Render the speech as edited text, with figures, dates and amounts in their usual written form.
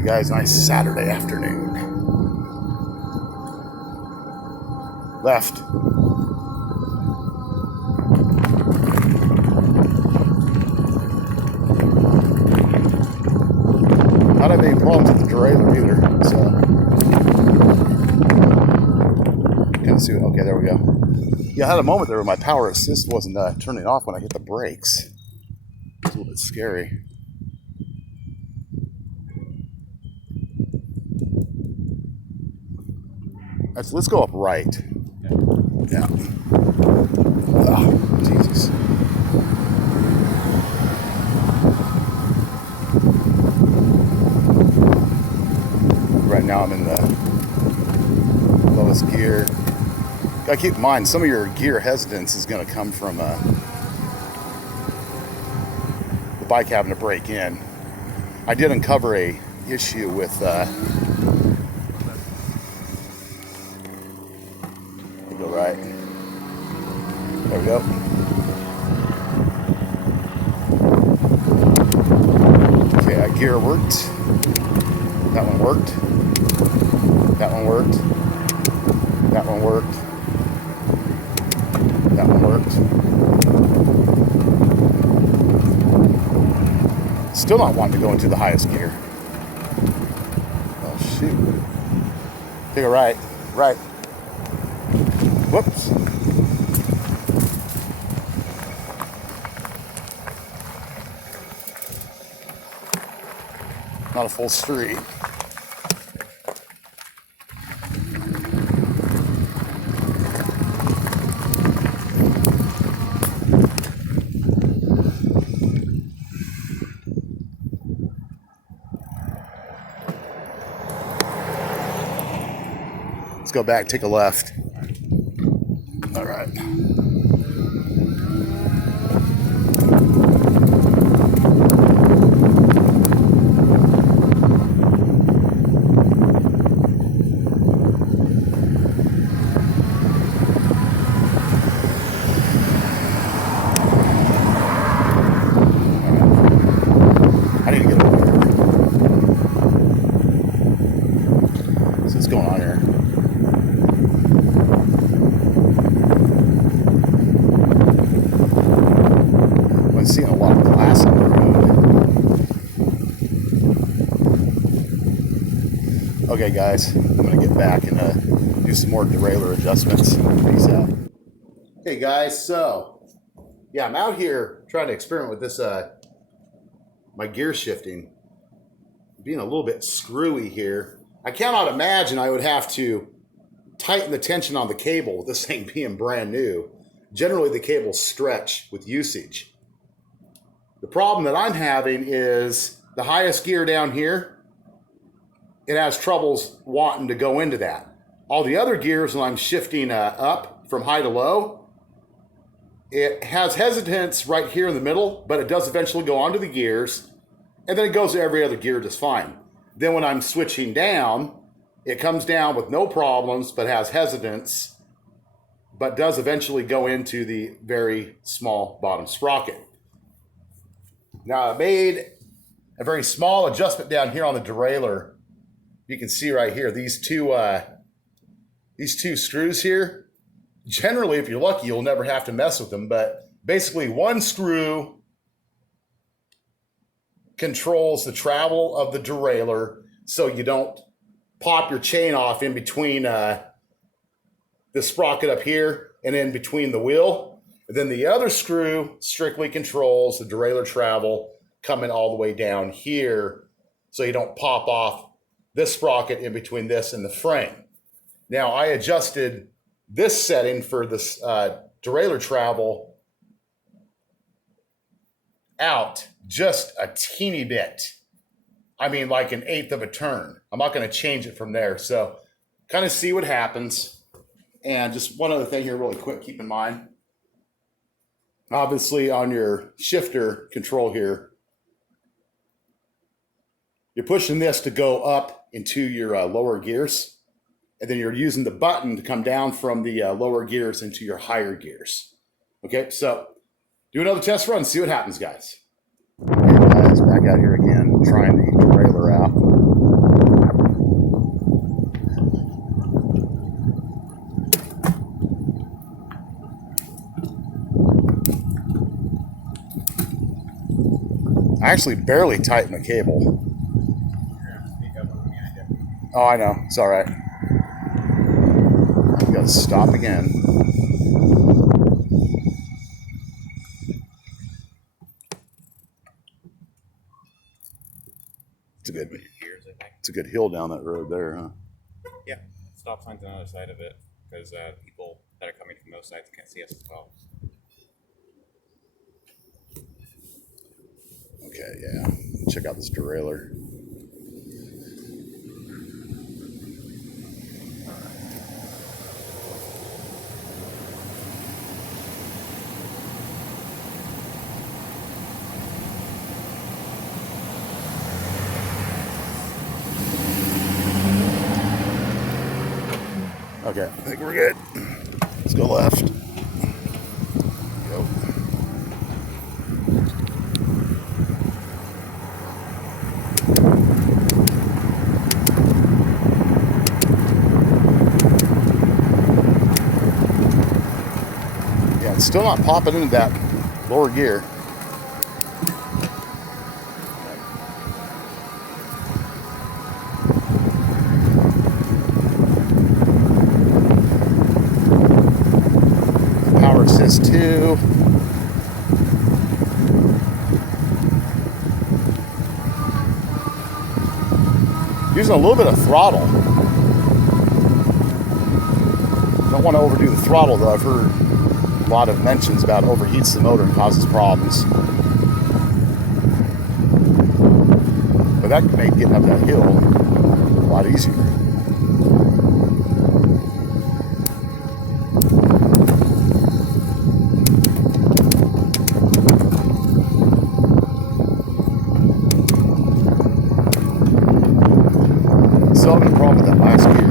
Hey guys, nice Saturday afternoon. Left. Not have any problems with the derailleur either, so kind of see. Okay, there we go. Yeah, I had a moment there where my power assist wasn't turning off when I hit the brakes. It's a little bit scary. Let's go up right. Yeah. Oh, Jesus. Right now I'm in the lowest gear. Gotta keep in mind, some of your gear hesitance is going to come from the bike having to brake in. I did uncover a issue with go right. There we go. Okay, gear worked. That one worked. That one worked. That one worked. That one worked. Still not wanting to go into the highest gear. Oh shoot. Take a right. Right. Whoops. Not a full street. Let's go back, take a left. All right. I need to get over here. So what's going on here? I'm seeing a lot of glass on the road. Okay, guys, I'm gonna get back and do some more derailleur adjustments. Peace out. Hey guys, so yeah, I'm out here trying to experiment with this my gear shifting, being a little bit screwy here. I cannot imagine I would have to tighten the tension on the cable with this thing being brand new. Generally, the cables stretch with usage. The problem that I'm having is the highest gear down here, it has troubles wanting to go into that. All the other gears, when I'm shifting up from high to low, it has hesitance right here in the middle, but it does eventually go onto the gears, and then it goes to every other gear just fine. Then when I'm switching down, it comes down with no problems, but has hesitance, but does eventually go into the very small bottom sprocket. Now I made a very small adjustment down here on the derailleur. You can see right here, these two screws here. Generally, if you're lucky, you'll never have to mess with them, but basically one screw controls the travel of the derailleur so you don't pop your chain off in between the sprocket up here and in between the wheel. And then the other screw strictly controls the derailleur travel coming all the way down here so you don't pop off this sprocket in between this and the frame. Now I adjusted this setting for this derailleur travel out just a teeny bit. I mean, like 1/8 of a turn. I'm not going to change it from there. So kind of see what happens. And just one other thing here really quick, keep in mind. Obviously on your shifter control here, you're pushing this to go up into your lower gears. And then you're using the button to come down from the lower gears into your higher gears. Okay, so do another test run, see what happens, guys. Okay, guys, back out here again, trying the derailleur out. I actually barely tightened the cable. Oh, I know. It's all right. We gotta stop again. It's a good hill down that road there, huh? Yeah, stop signs on the other side of it because people that are coming from those sides can't see us as well. Okay, yeah. Check out this derailleur. Okay, I think we're good. Let's go left. Go. Yeah, it's still not popping into that lower gear. Power assist 2. Using a little bit of throttle. Don't want to overdo the throttle though. I've heard a lot of mentions about overheats the motor and causes problems. But that could make getting up that hill a lot easier. Still having a problem with that last gear.